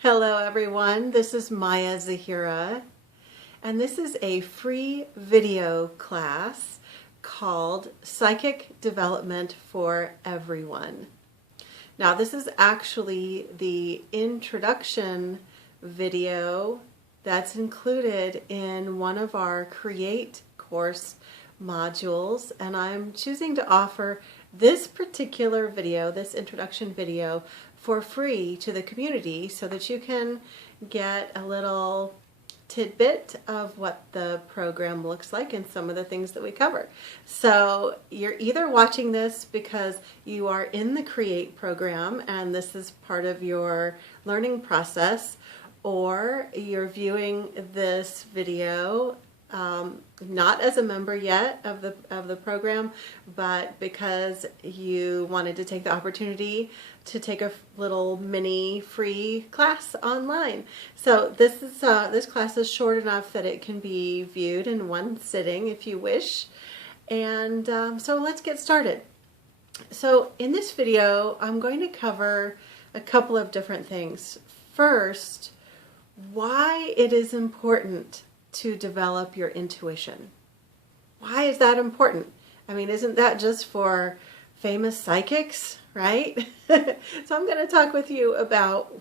Hello everyone, this is Maya Zahira, and this is a free video class called Psychic Development for Everyone. Now this is actually the introduction video that's included in one of our Create course modules, and I'm choosing to offer this particular video, this introduction video, for free to the community so that you can get a little tidbit of what the program looks like and some of the things that we cover. So you're either watching this because you are in the Create program and this is part of your learning process, or you're viewing this video not as a member yet of the program, but because you wanted to take the opportunity to take a little mini free class online. So this class is short enough that it can be viewed in one sitting if you wish. And so let's get started. So in this video, I'm going to cover a couple of different things. First, why it is important to develop your intuition. Why is that important? I mean, isn't that just for famous psychics, right? So I'm going to talk with you about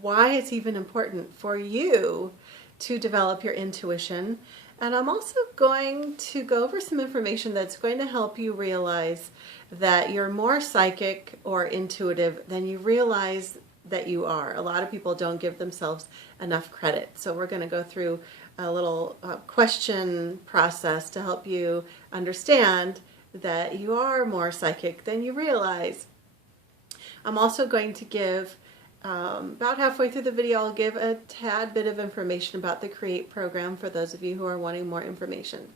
why it's even important for you to develop your intuition. And I'm also going to go over some information that's going to help you realize that you're more psychic or intuitive than you realize that you are. A lot of people don't give themselves enough credit. So we're going to go through a little question process to help you understand that you are more psychic than you realize. I'm also going to give, about halfway through the video, I'll give a tad bit of information about the Create program for those of you who are wanting more information.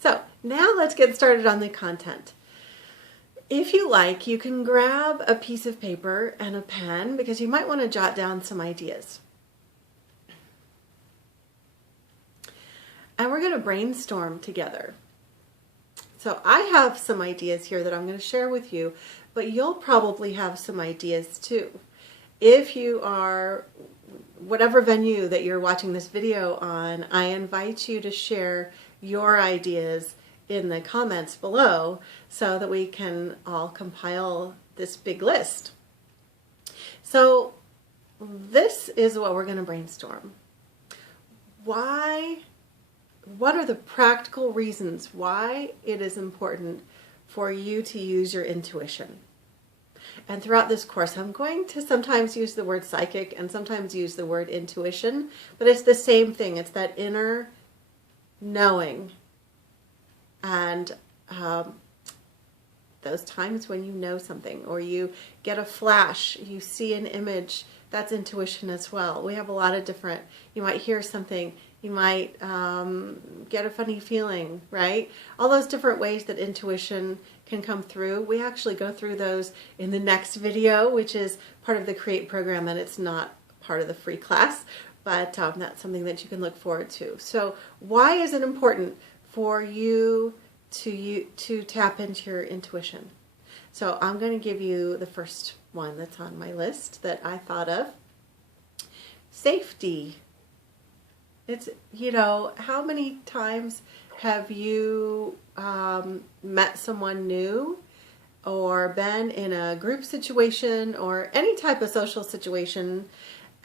So now let's get started on the content. If you like, you can grab a piece of paper and a pen because you might want to jot down some ideas. And we're going to brainstorm together. So I have some ideas here that I'm going to share with you, but you'll probably have some ideas too. If you are, whatever venue that you're watching this video on, I invite you to share your ideas in the comments below so that we can all compile this big list. So this is what we're going to brainstorm. What are the practical reasons why it is important for you to use your intuition? And throughout this course, I'm going to sometimes use the word psychic and sometimes use the word intuition, but it's the same thing. It's that inner knowing and those times when you know something or you get a flash, you see an image, that's intuition as well. We have a lot of different, you might hear something, you might get a funny feeling, right? All those different ways that intuition can come through. We actually go through those in the next video, which is part of the Create program, and it's not part of the free class, but that's something that you can look forward to. So why is it important for you to tap into your intuition? So I'm going to give you the first one that's on my list that I thought of. Safety. It's, you know, how many times have you met someone new or been in a group situation or any type of social situation,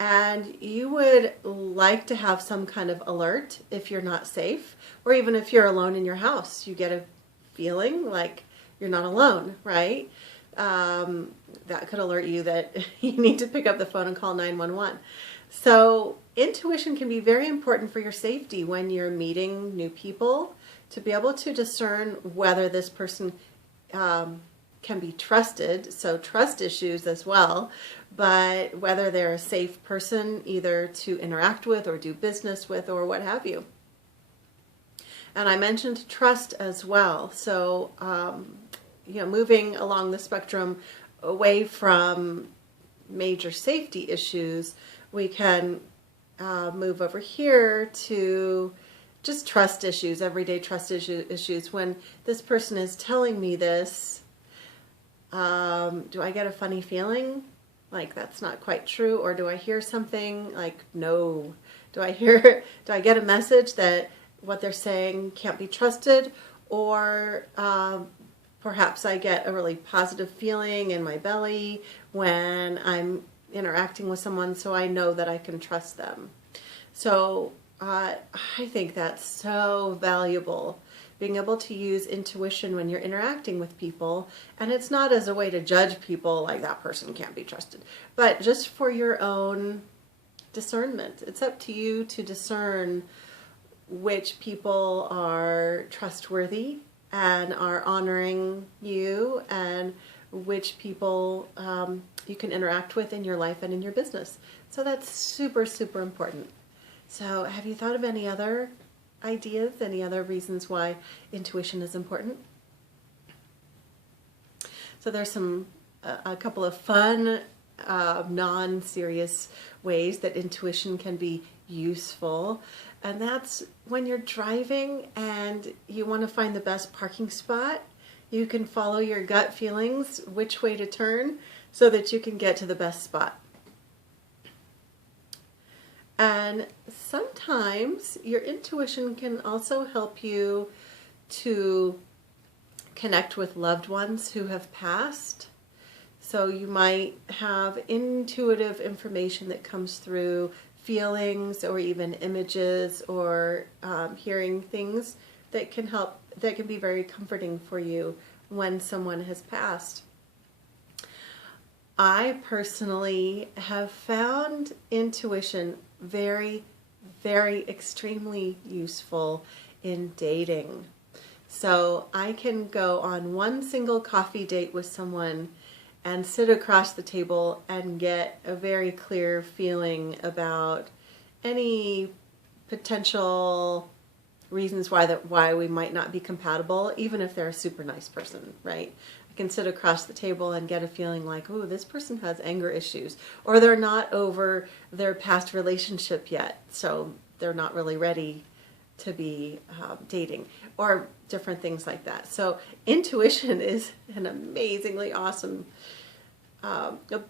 and you would like to have some kind of alert if you're not safe, or even if you're alone in your house, you get a feeling like you're not alone, right? That could alert you that you need to pick up the phone and call 911. So intuition can be very important for your safety when you're meeting new people, to be able to discern whether this person can be trusted, so trust issues as well, but whether they're a safe person either to interact with or do business with or what have you. And I mentioned trust as well. So, you know, moving along the spectrum away from major safety issues, we can move over here to just trust issues, everyday trust issues. When this person is telling me this, do I get a funny feeling? like that's not quite true? Or do I hear something like, no? Do I get a message that what they're saying can't be trusted? Or perhaps I get a really positive feeling in my belly when I'm interacting with someone, so I know that I can trust them. So I think that's so valuable, being able to use intuition when you're interacting with people. And it's not as a way to judge people, like that person can't be trusted, but just for your own discernment. It's up to you to discern which people are trustworthy and are honoring you, and which people you can interact with in your life and in your business. So that's super, super important. So have you thought of any other ideas, any other reasons why intuition is important? So there's a couple of fun, non-serious ways that intuition can be useful. And that's when you're driving and you want to find the best parking spot. You can follow your gut feelings, which way to turn, so that you can get to the best spot. And sometimes your intuition can also help you to connect with loved ones who have passed. So you might have intuitive information that comes through feelings or even images, or hearing things that can help, that can be very comforting for you when someone has passed. I personally have found intuition very, very extremely useful in dating. So I can go on one single coffee date with someone and sit across the table and get a very clear feeling about any potential reasons why we might not be compatible, even if they're a super nice person, right? I can sit across the table and get a feeling like, oh, this person has anger issues, or they're not over their past relationship yet, so they're not really ready to be dating, or different things like that. So intuition is an amazingly awesome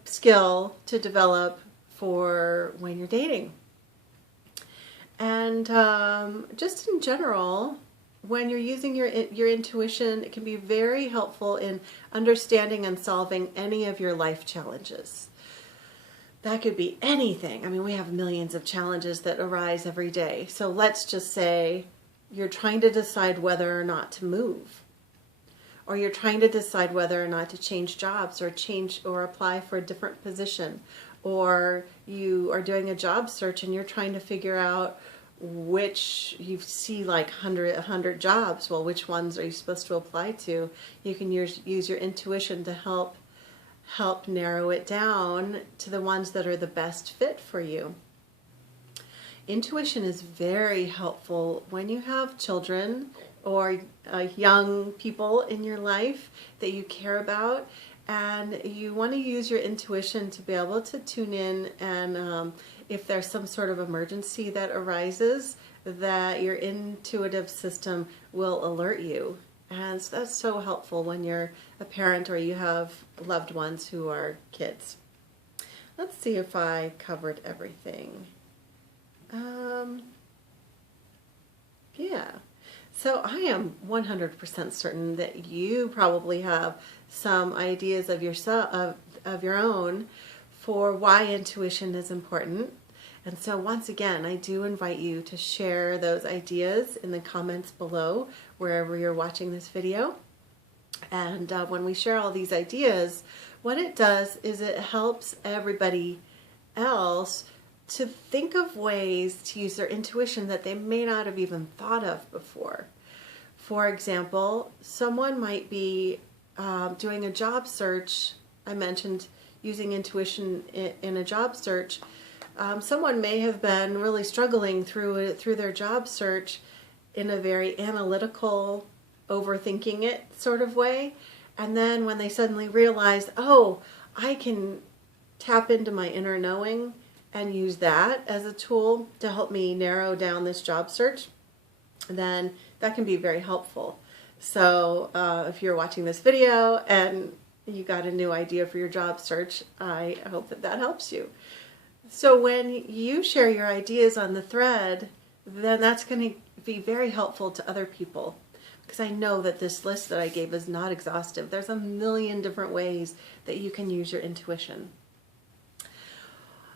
skill to develop for when you're dating. And just in general, when you're using your intuition, it can be very helpful in understanding and solving any of your life challenges. That could be anything. I mean, we have millions of challenges that arise every day. So let's just say you're trying to decide whether or not to move, or you're trying to decide whether or not to change jobs, or apply for a different position, or you are doing a job search and you're trying to figure out which, you see like 100 jobs. Well, which ones are you supposed to apply to? You can use your intuition to help narrow it down to the ones that are the best fit for you. Intuition is very helpful when you have children or young people in your life that you care about, and you want to use your intuition to be able to tune in, and if there's some sort of emergency that arises, that your intuitive system will alert you. And so that's so helpful when you're a parent or you have loved ones who are kids. Let's see if I covered everything. Yeah. So I am 100% certain that you probably have some ideas of yourself, of your own, for why intuition is important. And so once again, I do invite you to share those ideas in the comments below, wherever you're watching this video. And when we share all these ideas, what it does is it helps everybody else to think of ways to use their intuition that they may not have even thought of before. For example, someone might be doing a job search. I mentioned using intuition in a job search. Someone may have been really struggling through their job search in a very analytical, overthinking it sort of way. And then when they suddenly realize, oh, I can tap into my inner knowing and use that as a tool to help me narrow down this job search, then that can be very helpful. So if you're watching this video and you got a new idea for your job search. I hope that that helps you. So when you share your ideas on the thread, then that's going to be very helpful to other people. Because I know that this list that I gave is not exhaustive. There's a million different ways that you can use your intuition.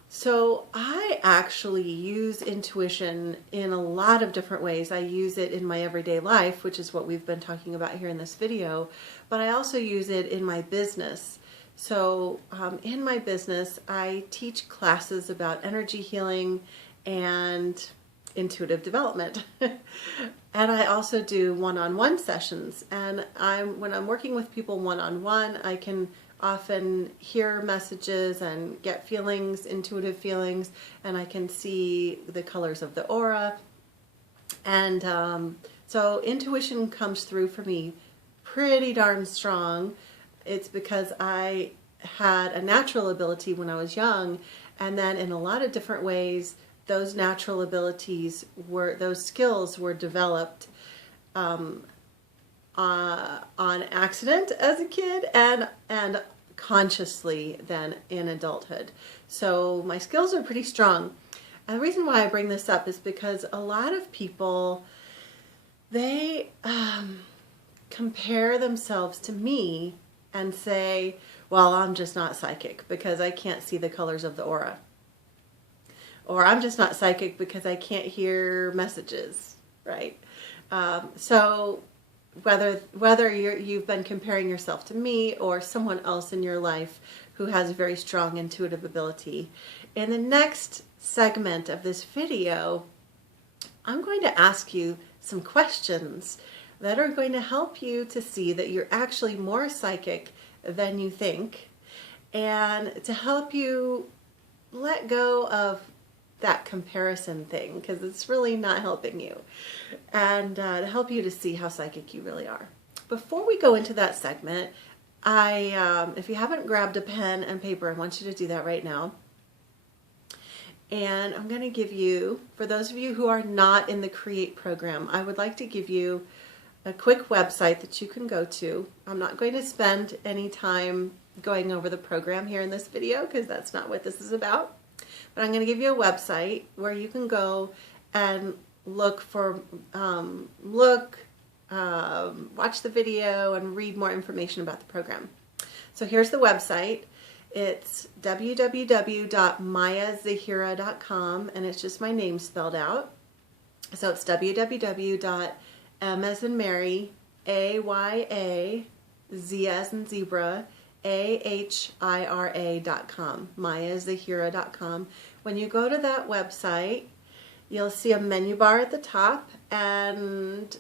So I actually use intuition in a lot of different ways. I use it in my everyday life, which is what we've been talking about here in this video, but I also use it in my business. So in my business, I teach classes about energy healing and intuitive development. And I also do one-on-one sessions. And when I'm working with people one-on-one, I can often hear messages and get feelings, intuitive feelings, and I can see the colors of the aura. And so intuition comes through for me pretty darn strong. It's because I had a natural ability when I was young, and then in a lot of different ways, those natural abilities those skills were developed on accident as a kid and consciously then in adulthood. So my skills are pretty strong. And the reason why I bring this up is because a lot of people, they compare themselves to me and say, well, I'm just not psychic because I can't see the colors of the aura. Or I'm just not psychic because I can't hear messages, right? So whether you've been comparing yourself to me or someone else in your life who has a very strong intuitive ability, in the next segment of this video, I'm going to ask you some questions that are going to help you to see that you're actually more psychic than you think, and to help you let go of that comparison thing, because it's really not helping you, and to help you to see how psychic you really are. Before we go into that segment, if you haven't grabbed a pen and paper, I want you to do that right now. And I'm going to give you, for those of you who are not in the Create program, I would like to give you a quick website that you can go to. I'm not going to spend any time going over the program here in this video because that's not what this is about. But I'm going to give you a website where you can go and watch the video and read more information about the program. So here's the website. It's www.mayazahira.com, and it's just my name spelled out. So it's www.m as in Mary, AYA, Z as in zebra, AHIRA.com, mayazahira.com. When you go to that website, you'll see a menu bar at the top, and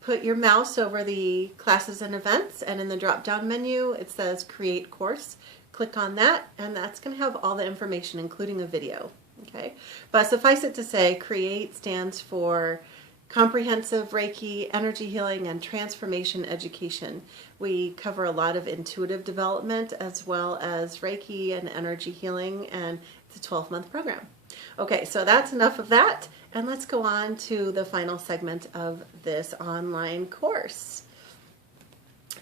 put your mouse over the classes and events, and in the drop-down menu it says Create Course. Click on that, and that's going to have all the information, including a video. Okay, but suffice it to say, Create stands for Comprehensive Reiki, Energy Healing, and Transformation Education. We cover a lot of intuitive development as well as Reiki and energy healing, and it's a 12-month program. Okay, so that's enough of that, and let's go on to the final segment of this online course.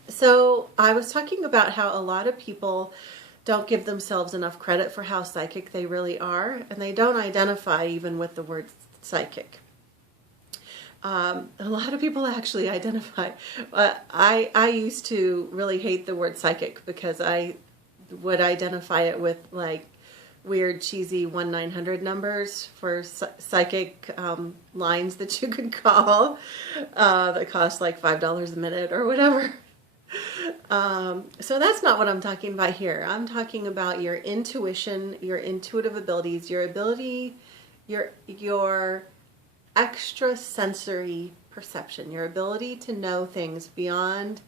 So I was talking about how a lot of people don't give themselves enough credit for how psychic they really are, and they don't identify even with the word psychic. A lot of people actually identify. I used to really hate the word psychic because I would identify it with like weird, cheesy 1-900 numbers for psychic lines that you could call that cost like $5 a minute or whatever. So that's not what I'm talking about here. I'm talking about your intuition, your intuitive abilities, your ability, your extrasensory perception, your ability to know things beyond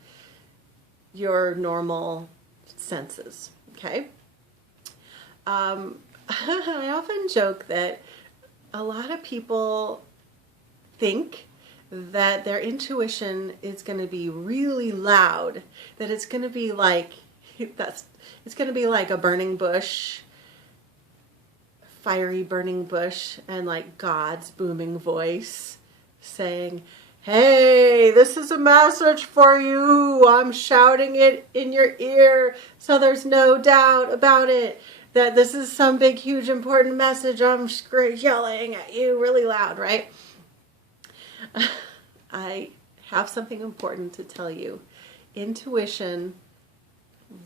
your normal senses. Okay. I often joke that a lot of people think that their intuition is going to be really loud, that it's going to be like it's going to be like a burning bush, fiery burning bush, and like God's booming voice saying, Hey, this is a message for you. I'm shouting it in your ear so there's no doubt about it that this is some big, huge, important message. I'm yelling at you really loud, right? I have something important to tell you. Intuition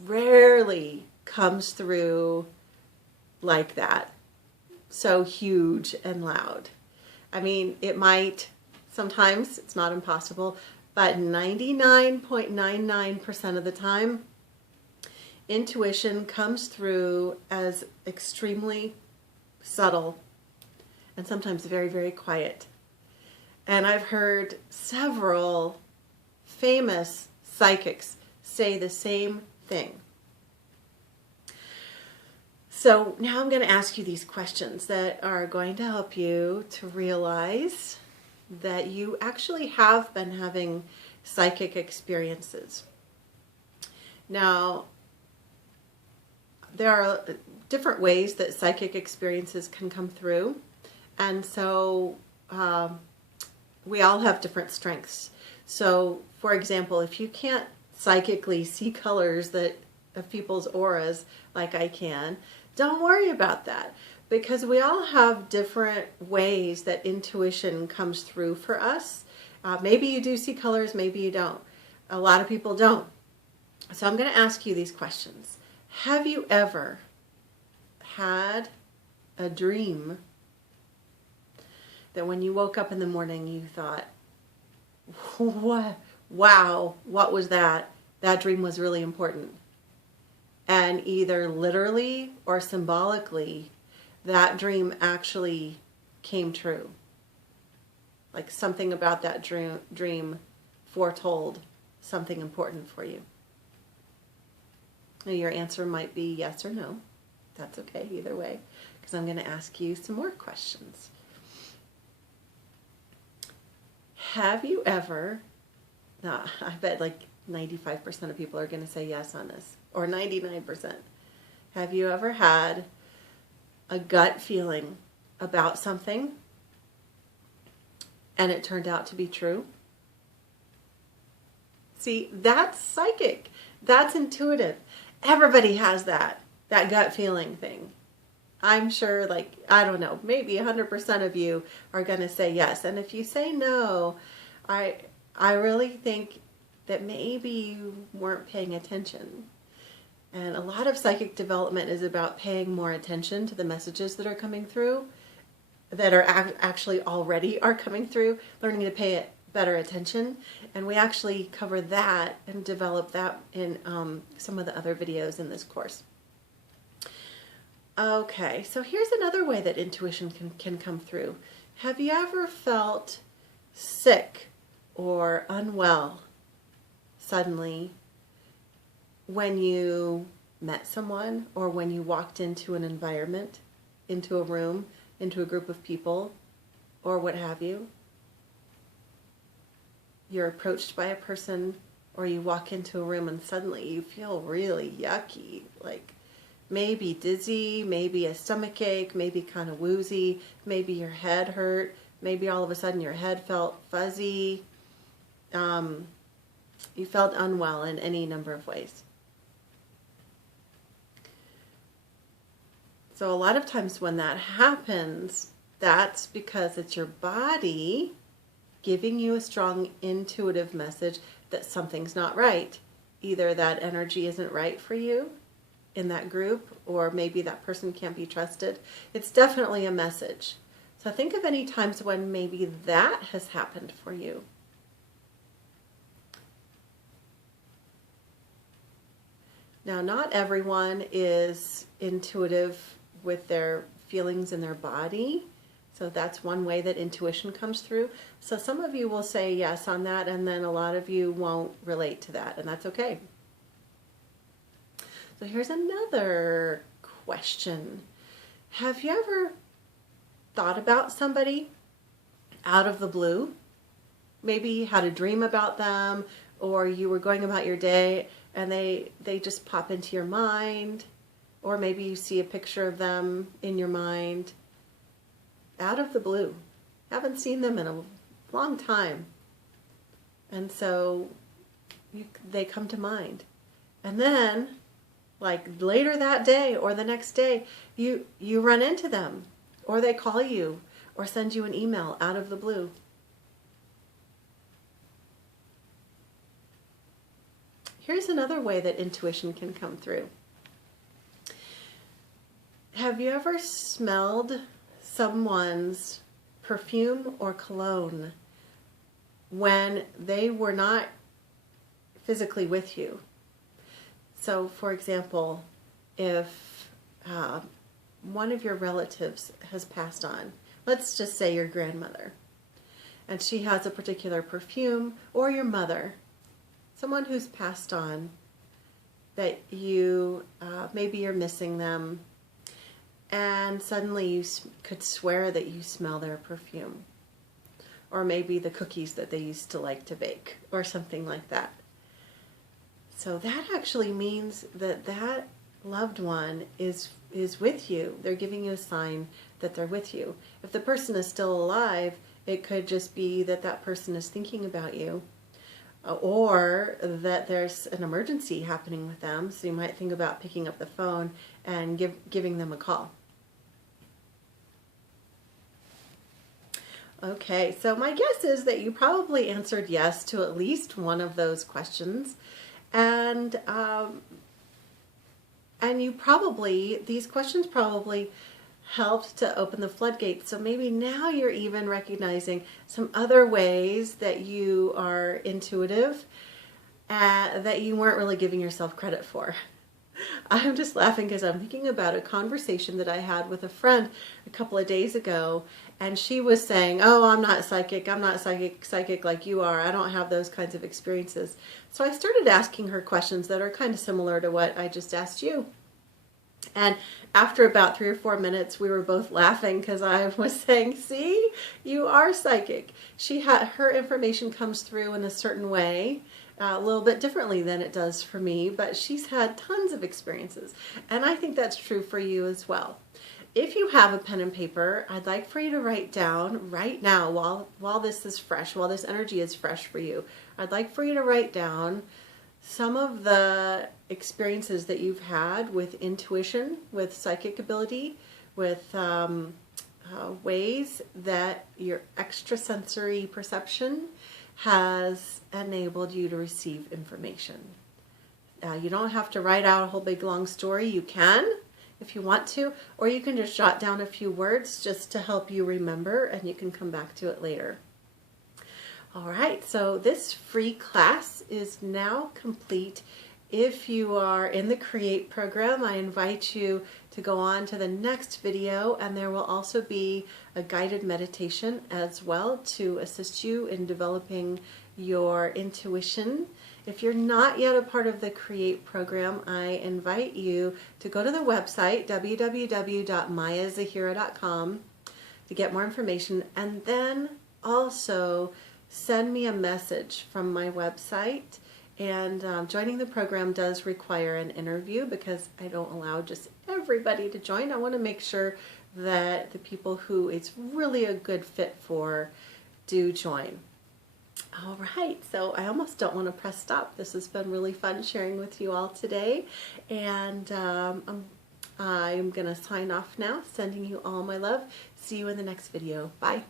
rarely comes through like that, so huge and loud. I mean, it might, sometimes it's not impossible, but 99.99% of the time, intuition comes through as extremely subtle and sometimes very, very quiet. And I've heard several famous psychics say the same thing. So now I'm going to ask you these questions that are going to help you to realize that you actually have been having psychic experiences. Now, there are different ways that psychic experiences can come through. And so we all have different strengths. So, for example, if you can't psychically see colors of people's auras like I can, don't worry about that, because we all have different ways that intuition comes through for us. Maybe you do see colors, maybe you don't. A lot of people don't. So I'm going to ask you these questions. Have you ever had a dream that when you woke up in the morning you thought, wow, what was that? That dream was really important. And either literally or symbolically, that dream actually came true. Like something about that dream foretold something important for you. Now, your answer might be yes or no. That's okay either way, because I'm going to ask you some more questions. Have you ever, I bet like 95% of people are going to say yes on this, or 99%. Have you ever had a gut feeling about something and it turned out to be true? See, that's psychic. That's intuitive. Everybody has that gut feeling thing. I'm sure, like, I don't know, maybe 100% of you are going to say yes. And if you say no, I really think that maybe you weren't paying attention. And a lot of psychic development is about paying more attention to the messages that are coming through, that are actually already are coming through, learning to pay better attention. And we actually cover that and develop that in some of the other videos in this course. Okay, so here's another way that intuition can come through. Have you ever felt sick or unwell suddenly when you met someone, or when you walked into an environment, into a room, into a group of people, or what have you? You're approached by a person, or you walk into a room and suddenly you feel really yucky, like maybe dizzy, maybe a stomach ache, maybe kind of woozy, maybe your head hurt, maybe all of a sudden your head felt fuzzy. You felt unwell in any number of ways. So a lot of times when that happens, that's because it's your body giving you a strong intuitive message that something's not right. Either that energy isn't right for you in that group, or maybe that person can't be trusted. It's definitely a message. So think of any times when maybe that has happened for you. Now, not everyone is intuitive with their feelings in their body. So that's one way that intuition comes through. So some of you will say yes on that, and then a lot of you won't relate to that, and that's okay. So here's another question. Have you ever thought about somebody out of the blue? Maybe you had a dream about them, or you were going about your day and they just pop into your mind, or maybe you see a picture of them in your mind out of the blue. Haven't seen them in a long time, And so they come to mind. And then, like later that day or the next day, you run into them, or they call you or send you an email out of the blue. Here's another way that intuition can come through. Have you ever smelled someone's perfume or cologne when they were not physically with you? So, for example, if one of your relatives has passed on, let's just say your grandmother, and she has a particular perfume, or your mother, someone who's passed on, that you, maybe you're missing them, and suddenly you could swear that you smell their perfume, or maybe the cookies that they used to like to bake, or something like that. So that actually means that that loved one is with you. They're giving you a sign that they're with you. If the person is still alive, it could just be that that person is thinking about you, or that there's an emergency happening with them. So you might think about picking up the phone and giving them a call. Okay, so my guess is that you probably answered yes to at least one of those questions. And you probably, these questions probably helped to open the floodgates. So maybe now you're even recognizing some other ways that you are intuitive that you weren't really giving yourself credit for. I'm just laughing because I'm thinking about a conversation that I had with a friend a couple of days ago, and she was saying, "Oh, I'm not psychic like you are. I don't have those kinds of experiences." So I started asking her questions that are kind of similar to what I just asked you. And after about 3 or 4 minutes, we were both laughing because I was saying, "See, you are psychic." Her information comes through in a certain way, a little bit differently than it does for me, but she's had tons of experiences. And I think that's true for you as well. If you have a pen and paper, I'd like for you to write down right now, while this is fresh, while this energy is fresh for you, I'd like for you to write down some of the experiences that you've had with intuition, with psychic ability, with ways that your extrasensory perception has enabled you to receive information. You don't have to write out a whole big long story. You can if you want to, or you can just jot down a few words just to help you remember, and you can come back to it later. All right, so this free class is now complete. If you are in the Create program, I invite you to go on to the next video, and there will also be a guided meditation as well to assist you in developing your intuition. If you're not yet a part of the Create program, I invite you to go to the website www.mayazahira.com to get more information, and then also send me a message from my website. And joining the program does require an interview because I don't allow just everybody to join. I want to make sure that the people who it's really a good fit for do join. All right, so I almost don't want to press stop. This has been really fun sharing with you all today. And I'm going to sign off now, sending you all my love. See you in the next video. Bye.